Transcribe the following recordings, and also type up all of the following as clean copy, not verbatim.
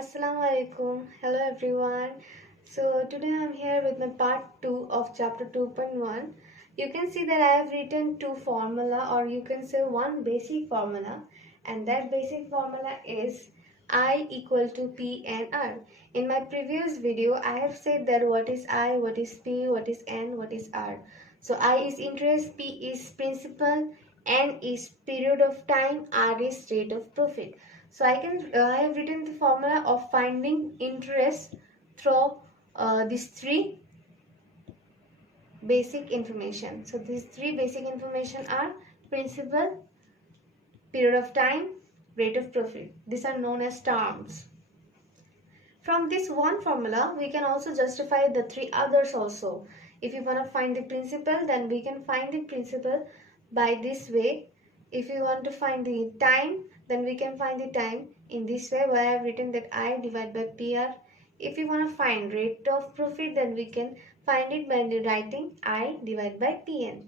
Assalamu alaikum. Hello everyone. So today I'm here with my part 2 of chapter 2.1. You can see that I have written two formula, or you can say one basic formula, and that basic formula is I equal to P and R. In my previous video I have said that what is I, what is P, what is N, what is R. So I is interest, P is principal, N is period of time, R is rate of profit. So I have written the formula of finding interest through these three basic information. So these three basic information are principal, period of time, rate of profit. These are known as terms. From this one formula, we can also justify the three others also. If you want to find the principal, then we can find the principal by this way. If you want to find the time, then we can find the time in this way, where I have written that I divide by PR. If you want to find rate of profit, then we can find it by writing I divide by PN.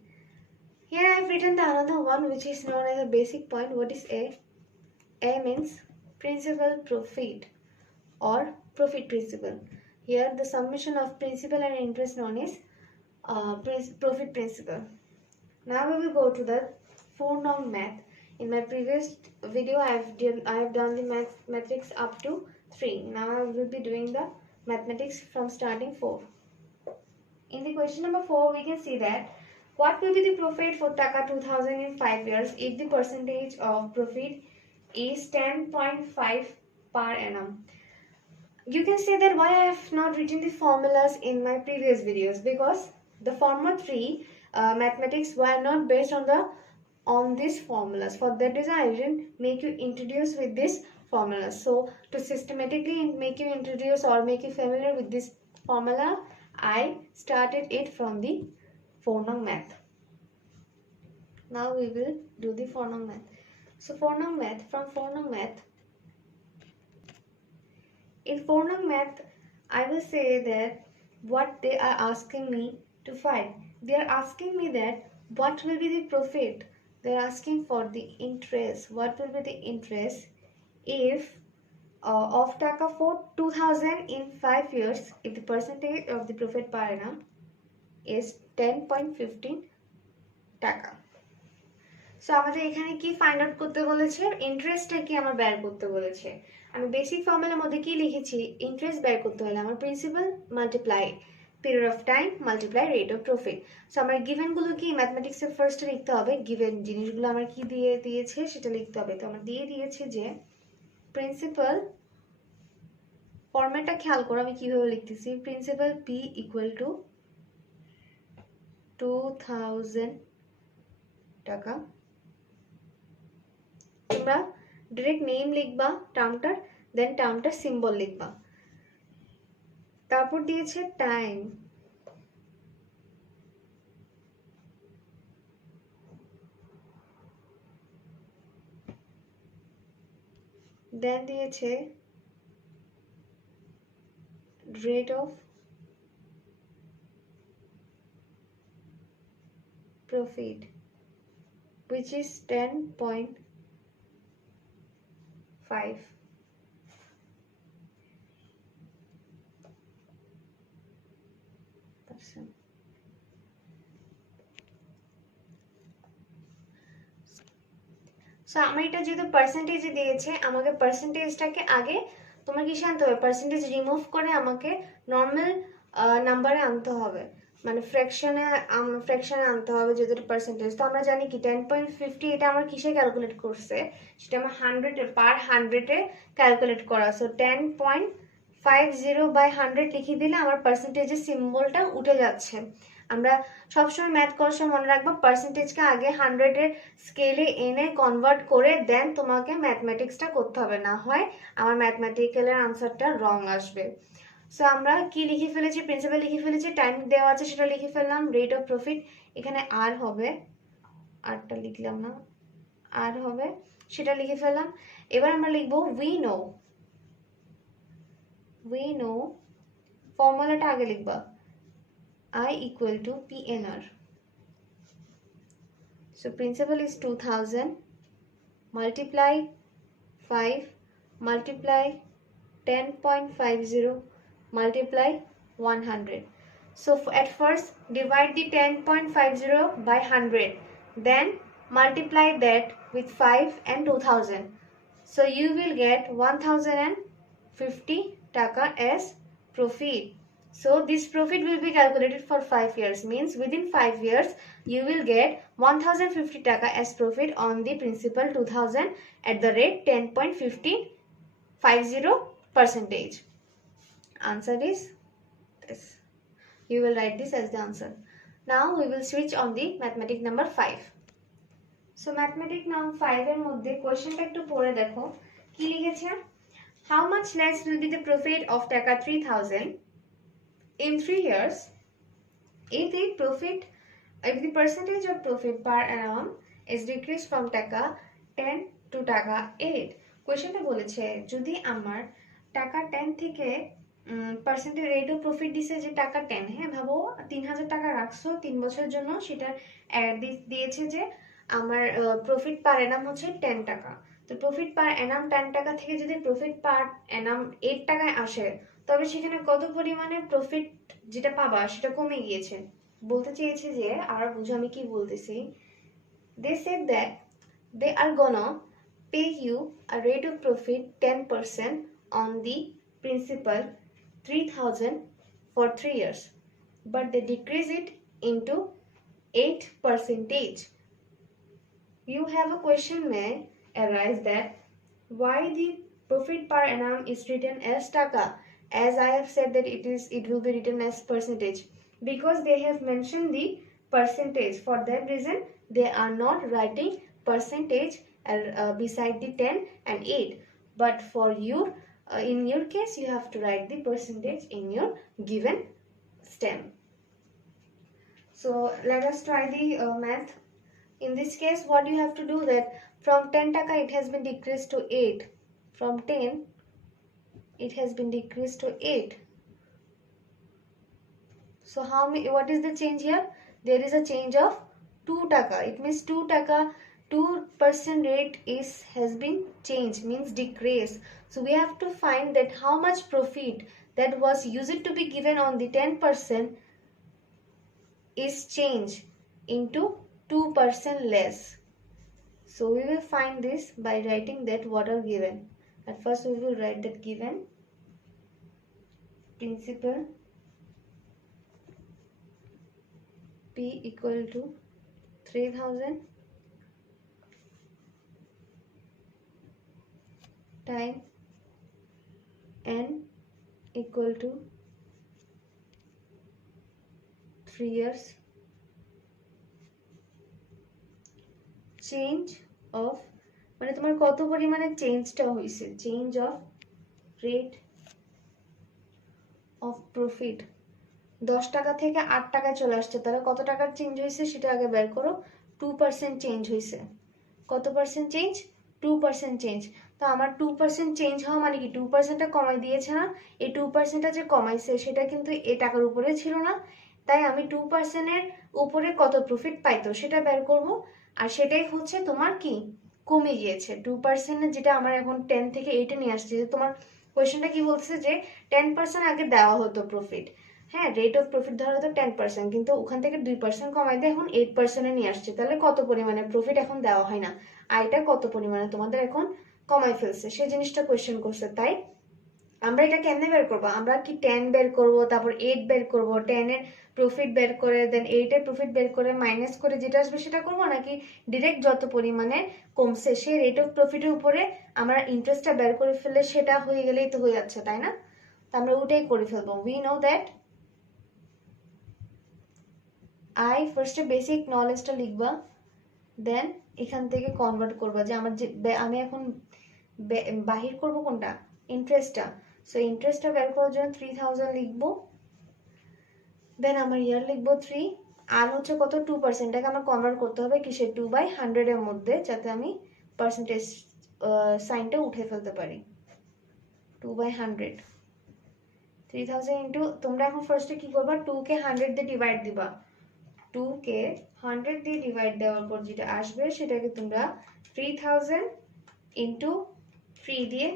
Here I have written the another one, which is known as a basic point. What is A? A means principal profit or profit principal. Here the summation of principal and interest known as profit principal. Now we will go to the 4-norm math. In my previous video I have done the mathematics up to 3. Now I will be doing the mathematics from starting 4. In the question number 4 we can see that what will be the profit for Taka 2000 in 5 years if the percentage of profit is 10.5 per annum. You can say that why I have not written the formulas in my previous videos, because the format 3 mathematics were not based on these formulas. For that reason I didn't make you introduce with this formulas. So to systematically make you introduce or make you familiar with this formula, I started it from the 4-norm math. Now we will do the 4-norm math. So 4-norm math, from 4-norm math, in 4-norm math, I will say that what they are asking me to find. They are asking me that what will be the profit. They are asking for the interest. What will be the interest if of Taka for 2000 in 5 years, if the percentage of the profit per annum is 10.15 টাকা। সো আমাদের এখানে কি find out করতে বলেছে, ইন্টারেস্টটা কি আমার বের করতে বলেছে। আমি বেসিক ফর্মুলার মধ্যে কি লিখেছি, ইন্টারেস্ট বের করতে হলে আমার principal multiply period of time multiply rate of profit. So আমার গিভেনগুলো কি ম্যাথমেটিক্সে ফার্স্টে লিখতে হবে, গিভেন জিনিসগুলো আমার কি দিয়ে দিয়েছে সেটা লিখতে হবে। তো আমার দিয়ে দিয়েছে যে প্রিন্সিপাল, ফরম্যাটটা খেয়াল করো আমি কিভাবে লিখতেছি, প্রিন্সিপাল পি ইকুয়াল টু 2000 টাকা। তোমরা ডাইরেক্ট নেম লিখবা টার্মটার, দেন টার্মটার সিম্বল লিখবা। তারপর দিয়েছে টাইম, দেন দিয়েছে rate of profit which is 10.5. সো আমার এটা যেহেতু পার্সেন্টেজে দিয়েছে, আমাকে পার্সেন্টেজটাকে আগে তোমার কিসে আনতে হবে, পার্সেন্টেজ রিমুভ করে আমাকে নর্মাল নাম্বারে আনতে হবে, মানে ফ্র্যাকশনে আনতে হবে যেহেতু পার্সেন্টেজ। তো আমরা জানি কি 10.50 এটা আমার কিসে ক্যালকুলেট করছে, সেটা আমার 100 পার 100-এ ক্যালকুলেট করা। সো 10.50 বাই 100 লিখে দিলে আমার পার্সেন্টেজের সিম্বলটা উঠে যাচ্ছে। আমরা সবসময় ম্যাথ করার সময় মনে রাখবো পার্সেন্টেজকে আগে 100-এর স্কেলে এনে কনভার্ট করে দেন তোমাকে ম্যাথমেটিক্সটা করতে হবে, না হয় আমার ম্যাথমেটিক্যালের আনসারটা রং আসবে। সো আমরা কি লিখে ফেলেছি, প্রিন্সিপাল লিখে ফেলেছি, টাইম দেওয়া আছে সেটা লিখে ফেললাম, রেট অফ প্রফিট এখানে আর হবে, আরটা লিখলাম না, আর হবে সেটা লিখে ফেললাম। এবার আমরা লিখবো উই নো, ফর্মুলাটা আগে লিখবা I equal to PNR. So principal is 2000 multiply 5 multiply 10.50 multiply 100. So at first divide the 10.50 by 100, then multiply that with 5 and 2000. So you will get 1050 taka as profit. So this profit will be calculated for 5 years, means within 5 years you will get 1050 taka as profit on the principal 2000 at the rate 10.50%. Answer is this. You will write this as the answer. Now we will switch on the mathematic number 5. So mathematic number 5 এর মধ্যে কোশ্চেনটা একটু পড়ে দেখো কি লিখেছে। How much less will be the profit of টাকা 3000 in 3 years if the percentage of profit per annum is decreased from টাকা 10 to টাকা 8। কোশ্চেনটা বলেছে যদি আমার টাকা 10 থেকে পার্সেন্টের রেট অফ প্রফিট দিছে যে টাকা 10, হ্যাঁ ভাবো 3000 টাকা রাখছো 3 বছরের জন্য, সেটা দিয়েছে যে আমার প্রফিট পার এনাম হচ্ছে 10 টাকা। তো প্রফিট পার এনাম 10 টাকা থেকে যদি প্রফিট পার এনাম 8 টাকায় আসে, তবে সেখানে কত পরিমাণে প্রফিট যেটা পাবা সেটা কমে গিয়েছে। বলতে চেয়েছে যে, আর বুঝো আমি কি বলতেছি, they said that they are gonna pay you a rate of profit 10% on the principal 3000 for 3 years, but they decrease it into 8%. You have a question may arise that why the profit per annum is written as taka, as I have said that it will be written as percentage, because they have mentioned the percentage. For that reason they are not writing percentage beside the 10 and 8, but for you in your case you have to write the percentage in your given stem. So let us try the math. In this case what you have to do, that from 10 taka it has been decreased to 8, from 10 it has been decreased to 8. So what is the change here? There is a change of 2 taka. It means 2 taka 2% rate has been changed, means decrease. So we have to find that how much profit that was used to be given on the 10% is changed into 2% less. So we will find this by writing that what are given. At first we will write that given principal P equal to 3000 time N equal to 3 years, change of মানে তোমার কত পরিমাণে চেঞ্জটা হয়েছে, change of rate of profit 10 টাকা থেকে 8 টাকায় চলে আসছে, তাহলে কত টাকার চেঞ্জ হয়েছে সেটা আগে বের করো। 2% চেঞ্জ হয়েছে। কত পার্সেন্ট চেঞ্জ? 2% চেঞ্জ। তো আমার 2% চেঞ্জ হওয়া মানে কি 2%টা কমাই দিয়েছে না, এই 2%টা যে কমাইছে সেটা কিন্তু এই টাকার উপরে ছিল না, তাই আমি 2% এর উপরে কত প্রফিট পাইতো সেটা বের করব, আর সেটাই হচ্ছে তোমার কি কমে গিয়েছে 2%, যেটা আমার এখন 10 থেকে 8 নিয়ে আসছে। যে তোমার কোয়েশ্চেনটা কি বলছে যে 10% আগে দেওয়া হতো প্রফিট, হ্যাঁ রেট অফ প্রফিট ধরা হতো 10%, কিন্তু ওখান থেকে 2% কমাই দিয়ে এখন 8% নিয়ে আসছে, তাহলে কত পরিমাণে প্রফিট এখন দেওয়া হয় না, আয়টা কত পরিমাণে তোমাদের এখন কমাই ফেলছে সেই জিনিসটা কোয়েশ্চেন করছে। তাই আমরা এটা কেমনে বের করবো, আমরা কি 10 বের করব, তারপর 8 বের করব, 10 এর প্রফিট বের করে দেন 8 এর প্রফিট বের করে মাইনাস করে যেটা আসবে সেটা করব, নাকি ডিরেক্ট যত পরিমাণে কমছে সেই রেট অফ প্রফিটের উপরে আমরা ইন্টারেস্টটা বের করে ফেললে সেটা হয়ে গেলেই তো হয়ে যাচ্ছে, তাই না? তো আমরা ওটাই করে ফেলবো। উই নো দ্যাট আই ফার্স্টে বেসিক নলেজটা লিখবা, দেন এখান থেকে কনভার্ট করবা যে আমার যে আমি এখন বাহির করব কোনটা, ইন্টারেস্টটা। সো ইন্টারেস্টটা বের করার জন্য 3000 লিখবো, দেন আমার ইয়ার লিখবো 3, আর হচ্ছে কত 2%, এটাকে আমার কনভার্ট করতে হবে কিসে 2/100 এর মধ্যে, যাতে আমি পার্সেন্টেজ সাইনটা উঠে ফেলতে পারি। 2/100 3000 ইন্টু, তোমরা এখন ফার্স্টে কি করবা 2 কে 100 দিয়ে ডিভাইড দিবা, 2 কে 100 দিয়ে ডিভাইড দেওয়ার পর যেটা আসবে সেটাকে তোমরা 3000 ইন্টু 3 দিয়ে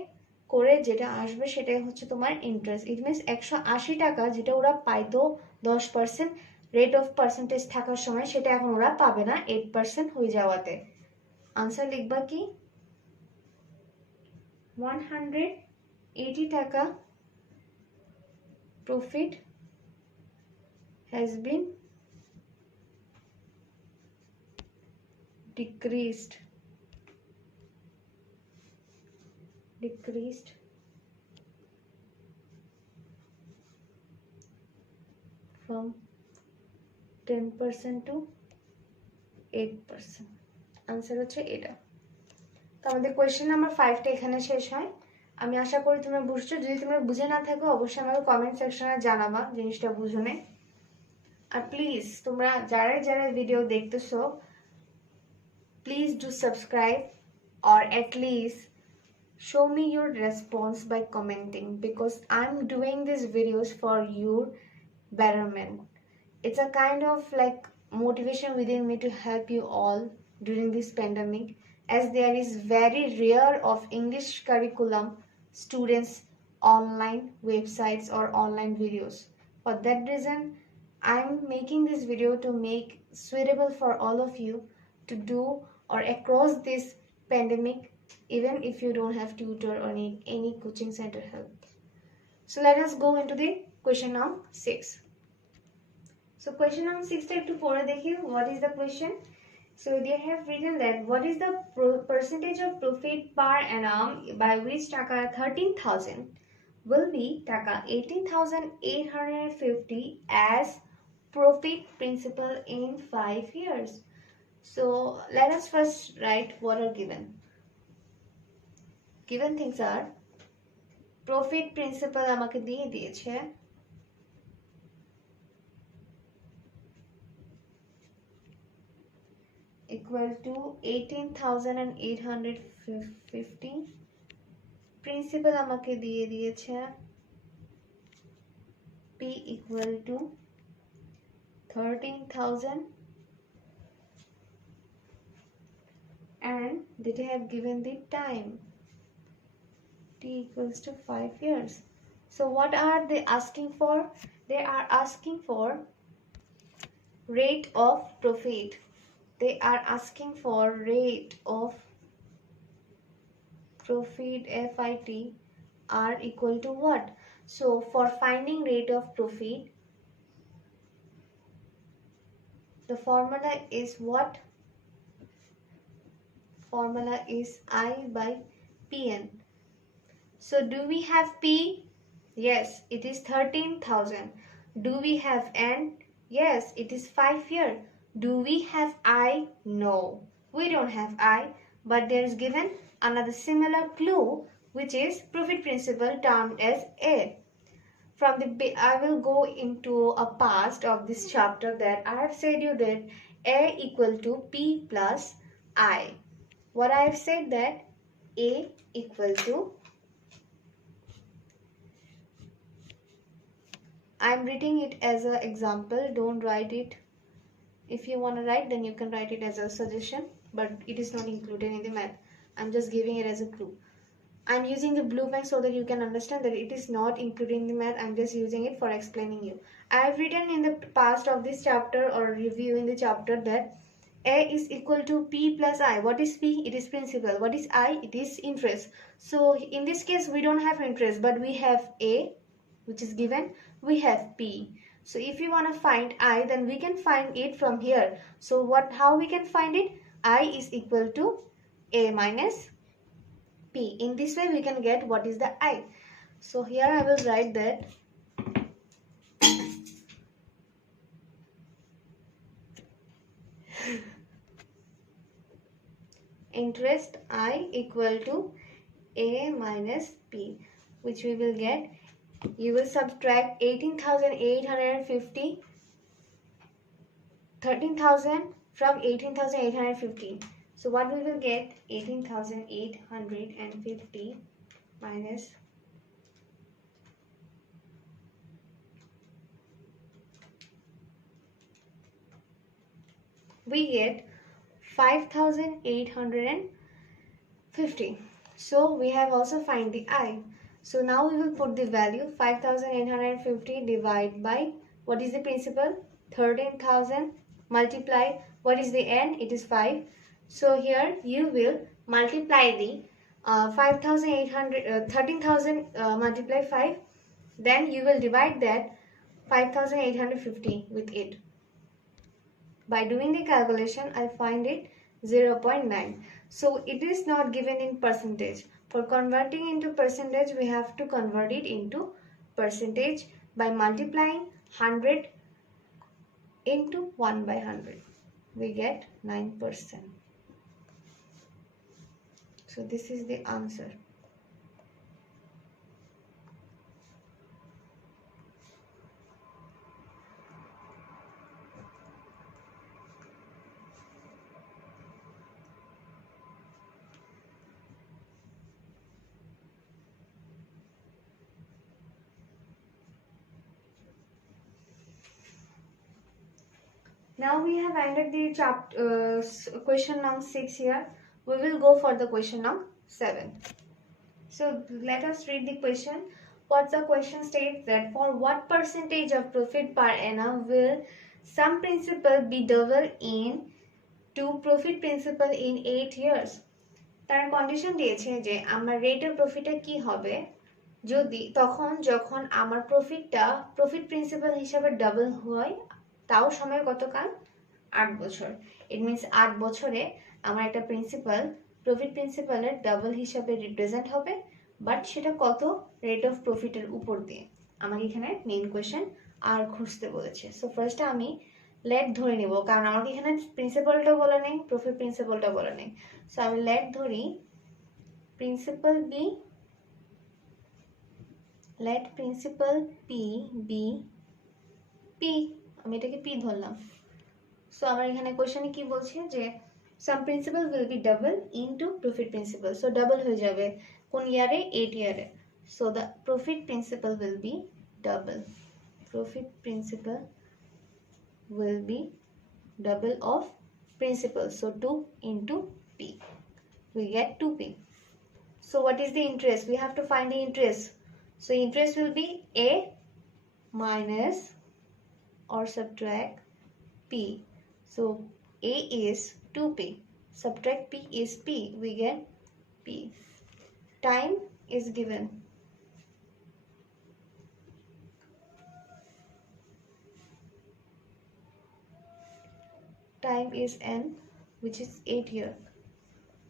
করে যেটা আসবে সেটাই হচ্ছে তোমার ইন্টারেস্ট। ইট মিনস 180 টাকা যেটা ওরা পাইতো 10% রেট অফ পার্সেন্টেজ থাকার সময়, সেটা এখন ওরা পাবে না 8% হয়ে যাওয়াতে। আনসার লিখবা কি 180 টাকা profit has been decreased from 10% to 8%। আনসার হচ্ছে এটা। তো আমাদের কোয়েশ্চেন নাম্বার 5টা এখানে শেষ হয়। আমি আশা করি তোমরা বুঝছো। যদি তোমরা বুঝে না থাকো অবশ্যই আমাকে কমেন্ট সেকশনে জানাবা জিনিসটা বুঝুনে। আর প্লিজ তোমরা যারা যারা ভিডিও দেখতেছো, please do subscribe or at least show me your response by commenting, because I'm doing these videos for your betterment. It's a kind of like motivation within me to help you all during this pandemic, as there is very rare of English curriculum students online websites or online videos. For that reason, I'm making this video to make suitable for all of you to do or across this pandemic, even if you don't have tutor or need any coaching center help. So let us go into the question number 6. So question number 6 টা একটু পড়ে দেখি what is the question. So they have written that what is the percentage of profit per annum by which টাকা 13,000 will be টাকা 18,850 as profit principal in 5 years. So let us first write what are given. Given things are profit principal আমাকে দিয়ে দিয়েছে equal to 18,850, প্রিন্সিপাল আমাকে দিয়ে দিয়েছে P equal to 13,000 and they have given the time T equals to 5 years. So what are they asking for? They are asking for rate of profit. They are asking for rate of profit FIT are equal to what? So for finding rate of profit, the formula is what? Formula is I by PN. So do we have P? Yes, it is 13,000. Do we have N? Yes, it is 5 year. Do we have I? No, we don't have I, but there is given another similar clue, which is profit principal termed as A. From the I will go into a past of this chapter that I have said you that A equal to P plus I. What I have said that A equal to, I am writing it as an example, don't write it. If you want to write, then you can write it as a suggestion, but it is not included in the math. I'm just giving it as a clue. I'm using the blue pen so that you can understand that it is not included in the math. I'm just using it for explaining you. I've written in the past of this chapter or review in the chapter that A is equal to P plus I. What is P? It is principal. What is I? It is interest. So in this case, we don't have interest, but we have A, which is given. We have P. So if you want to find I, then we can find it from here. So how we can find it? I is equal to A minus P. In this way we can get what is the I. So here I will write that interest I equal to A minus P, which we will get. You will subtract 18,850, 13,000 from 18,850. So what we will get? 18,850 minus we get 5,850. So we have also find the I. So now we will put the value 5850 divided by what is the principal 13,000 multiply what is the n, it is 5. So here you will multiply the 13,000 multiply 5, then you will divide that 5850 with it. By doing the calculation, I find it 0.9. So it is not given in percentage. For converting into percentage, we have to convert it into percentage by multiplying 100 into 1 by 100. We get 9%. So this is the answer. Now we have ended the chapter question number 6 here. We will go for the question number 7. So let us read the question. What the question states that for what percentage of profit per annum will some principal be double in to profit principal in 8 years? তার কন্ডিশন দিয়েছে যে আমার rate of প্রফিটটা কি হবে যদি তখন যখন আমার প্রফিট প্রিন্সিপাল হিসাবে ডাবল হয়, তাও সময় কতকাল 8 বছর। ইট মিনস 8 বছরে আমার একটা প্রফিট প্রিন্সিপালের ডাবল হিসাবে রিপ্রেজেন্ট হবে, বাট সেটা কত রেট অফ প্রফিটের উপর দিয়ে। আমাকে এখানে মেইন কোয়েশ্চেন আর খুঁজতে বলেছে। সো ফার্স্টে আমি লেট ধরে নিব, কারণ আমাকে এখানে প্রিন্সিপালটাও বলা নেই, প্রফিট প্রিন্সিপালটা বলা নেই। সো আমি লেট ধরি principal B, let principal P B P, আমি এটাকে পি ধরলাম। সো আমার এখানে কোশ্চেনে কি বলছে যে some principal will be double into profit principal. So double হয়ে যাবে কোন ইয়ারে? 8 ইয়ারে। So the profit principal will be double, profit principal will be double of principal. So 2 into P. We get 2P. So what is the interest? We have to find the interest. So interest will be A minus or subtract P. So A is 2P. Subtract P is P. We get P. Time is given. Time is n, which is 8 years.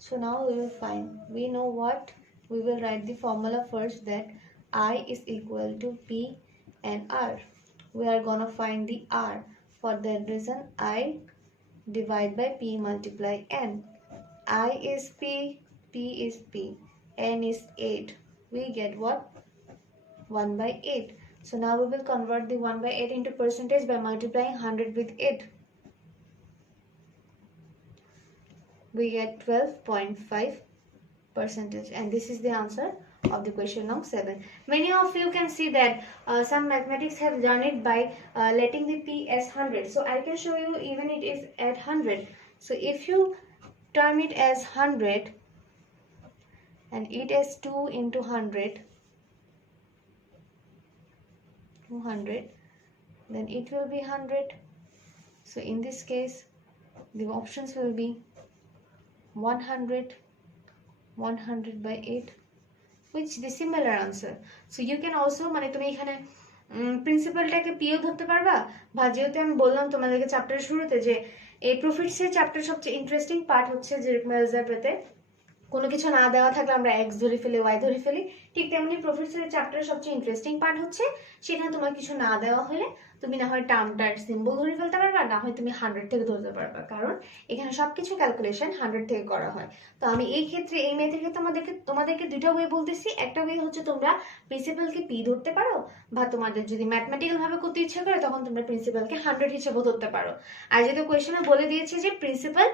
So now we will find, we know what, we will write the formula first, that I is equal to P and R. We are gonna find the R. For that reason, I divide by P multiply n. I is P, P is P, n is 8. We get what? 1 by 8. So now we will convert the 1 by 8 into percentage by multiplying 100 with 8. We get 12.5%, and this is the answer of the question number 7. Many of you can see that some mathematics have done it by letting the P as 100. So I can show you even it is at 100. So if you term it as 100 and it is 2 into 100, 200, then it will be 100. So in this case, the options will be 100, 100 by 8, which the similar answer. So you can also মানে তুমি এখানে প্রিন্সিপালটাকে পিও ধরতে পারবা, বা যেহেতু আমি বললাম তোমাদেরকে চ্যাপ্টারের শুরুতে যে এই প্রফিটসের চ্যাপ্টার সবচেয়ে ইন্টারেস্টিং পার্ট হচ্ছে যেরকম অ্যালজেব্রাতে কোনো কিছু না দেওয়া থাকলে আমরা এক্স ধরে ফেলি, ওয়াই ধরে ফেলি, ঠিক তেমনি প্রফিটসের চ্যাপ্টারের সবচেয়ে ইন্টারেস্টিং পার্ট হচ্ছে সেখানে তোমার কিছু না দেওয়া হলে তুমি না হয় টার্মটার সিম্বল ধরে ফেলতে পারবা, না হয় তুমি 100 থেকে ধরতে পারবা, কারণ এখানে সবকিছু ক্যালকুলেশন 100 থেকে করা হয়। তো আমি এই ক্ষেত্রে এই মেথডের ক্ষেত্রে তোমাদেরকে দুটো ওয়ে বলতেছি। একটা ওয়ে হচ্ছে তোমরা প্রিন্সিপালকে পি ধরতে পারো, বা তোমাদের যদি ম্যাথমেটিক্যাল ভাবে করতে ইচ্ছা করে তখন তোমরা প্রিন্সিপালকে 100 হিসেবে ধরতে পারো। আর যেহেতু কোয়েশ্চনে বলে দিয়েছে যে প্রিন্সিপাল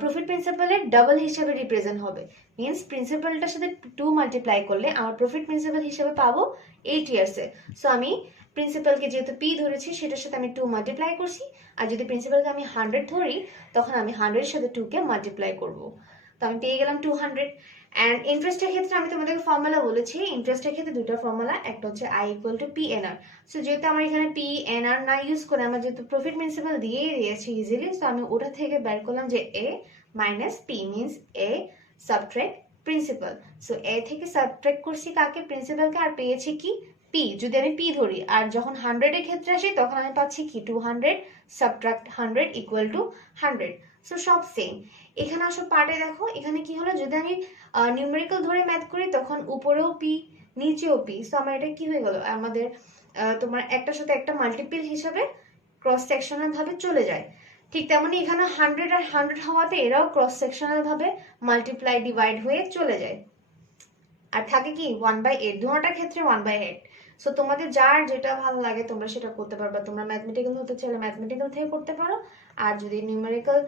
প্রফিট প্রিন্সিপালের ডাবল হিসেবে রিপ্রেজেন্ট হবে, মিন্স প্রিন্সিপালটার সাথে 2 মাল্টিপ্লাই করলে আমার প্রফিট প্রিন্সিপাল হিসেবে পাবো 8 ইয়ার্সে। সো আমি প্রিন্সিপালকে যেহেতু পি ধরেছি সেটার সাথে আমি 2 মাল্টিপ্লাই করছি, আর যদি প্রিন্সিপালকে আমি 100 ধরি তখন আমি 100 এর সাথে 2 কে মাল্টিপ্লাই করব। তো আমি পেয়ে গেলাম 200, অ্যান্ড ইন্টারেস্টের ক্ষেত্রে আমি তোমাদেরকে ফর্মুলা বলেছি, ইন্টারেস্টের ক্ষেত্রে দুটো ফর্মুলা, একটা হচ্ছে I equal to PNR। So যেহেতু আমার এখানে PNR না ইউজ করে আমার যেহেতু প্রফিট প্রিন্সিপাল দিয়েই দিয়েছে ইজিলি, সো আমি ওটা থেকে বের করলাম যে A minus P means A subtract principal. So A থেকে সাবট্রাক্ট করছি কাকে, প্রিন্সিপালকে, আর পেয়েছি কি P। যদি আমি P ধরি আর যখন 100 এর ক্ষেত্রে আসি তখন আমি পাচ্ছি কি 200 সাবট্রাক্ট 100 ইকুয়াল টু 100। সো সব সেম। এখানে আসো পার্টে দেখো এখানে কি হলো, যদি আমি নিউমেরিক্যাল ধরে ম্যাথ করি তখন উপরেও P নিচেও P। সো আমার এটা কি হয়ে গেল, আমাদের তোমার একটার সাথে একটা মাল্টিপল হিসাবে ক্রস সেকশনাল ভাবে চলে যায়। ঠিক তেমনি এখানে 100 আর 100 হওয়াতে এরাও ক্রস সেকশনাল ভাবে মাল্টিপ্লাই ডিভাইড হয়ে চলে যায়, আর থাকে কি 1/8, দুটোটার ক্ষেত্রে 1/8। সো তোমাদের যার যেটা ভালো লাগে তোমরা সেটা করতে পারবা। তোমরা ম্যাথমেটিক্যাল হতে চাইলে ম্যাথমেটিক্যাল থেকে করতে পারো, আর যদি নিউমেরিক্যাল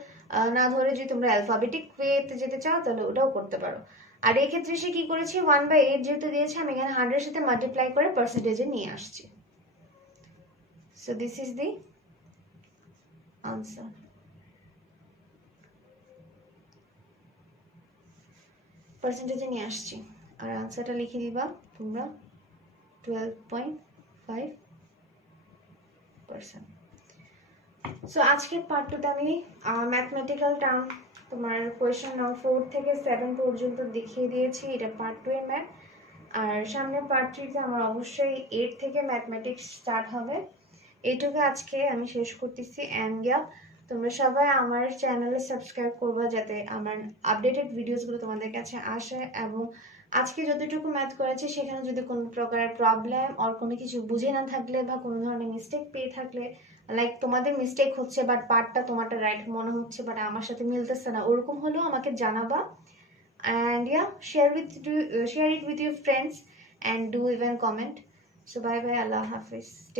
না ধরে যদি তোমরা অ্যালফাবেটিক ওয়েতে যেতে চাও তাহলে ওটাও করতে পারো। আর এই ক্ষেত্রে সে কি করেছি 1/8 যেহেতু দিয়েছে আমি এখানে 100 এর সাথে মাল্টিপ্লাই করে পার্সেন্টেজে নিয়ে আসছি। So this is the answer. পার্সেন্টেজে নিয়ে আসছি আর আনসারটা লিখে দিবা তোমরা 12.5%। সো আজকের পার্ট টুতে আমি ম্যাথমেটিক্যাল টার্ম তোমার কোয়েশ্চেন নম্বর 4 থেকে 7 পর্যন্ত দেখিয়ে দিয়েছি, এটা পার্ট 2 এর ম্যাথ। আর সামনে পার্ট 3 তে আমার অবশ্যই 8 থেকে ম্যাথমেটিক্স স্টার্ট হবে। এইটুকু আজকে আমি শেষ করতেছি। অ্যান্ড তোমরা সবাই আমার চ্যানেলে সাবস্ক্রাইব করবা যাতে আমার আপডেটেড ভিডিওসগুলো তোমাদের কাছে আসে। এবং আজকে যতটুকু ম্যাথ করেছি সেখানে যদি কোনো প্রকারের প্রবলেম আর কোনো কিছু বুঝে না থাকলে বা কোনো ধরনের মিস্টেক পেয়ে থাকলে, লাইক তোমাদের মিস্টেক হচ্ছে বাট পার্টটা তোমারটা রাইট মনে হচ্ছে বাট আমার সাথে মিলতেছে না, ওরকম হলেও আমাকে জানাবা। And share it with your friends and do even comment. So bye bye, Allah Hafiz.